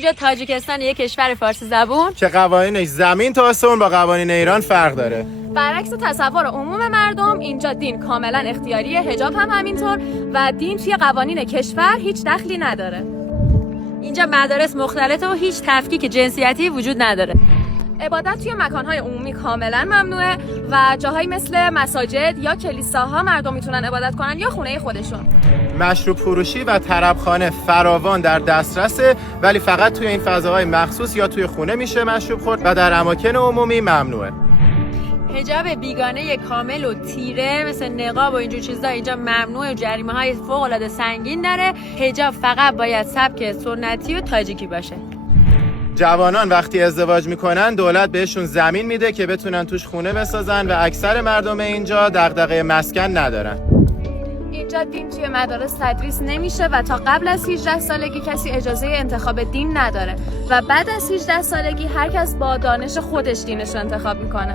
اینجا تاجیکستان یک کشور فارسی زبون که قوانینش زمین تا آسمون با قوانین ایران فرق داره. برعکس تصور عموم مردم اینجا دین کاملا اختیاریه، حجاب هم همینطور و دین توی قوانین کشور هیچ دخلی نداره. اینجا مدارس مختلطه و هیچ تفکیک جنسیتی وجود نداره. عبادت توی مکانهای عمومی کاملا ممنوعه و جاهایی مثل مساجد یا کلیساها مردم میتونن عبادت کنن یا خونه خودشون. مشروب فروشی و طربخانه فراوان در دسترسه، ولی فقط توی این فضاهای مخصوص یا توی خونه میشه مشروب خورد و در اماکن عمومی ممنوعه. حجاب بیگانه کامل و تیره مثل نقاب و اینجور چیزا اینجا ممنوعه و جریمه های فوق العاده سنگین داره. حجاب فقط باید سبک سنتی و تاجیکی باشه. جوانان وقتی ازدواج میکنن دولت بهشون زمین میده که بتونن توش خونه بسازن و اکثر مردم اینجا دغدغه مسکن ندارن. اینجا دین توی مدارس تدریس نمیشه و تا قبل از 18 سالگی کسی اجازه انتخاب دین نداره و بعد از 18 سالگی هر کس با دانش خودش دینش رو انتخاب میکنه.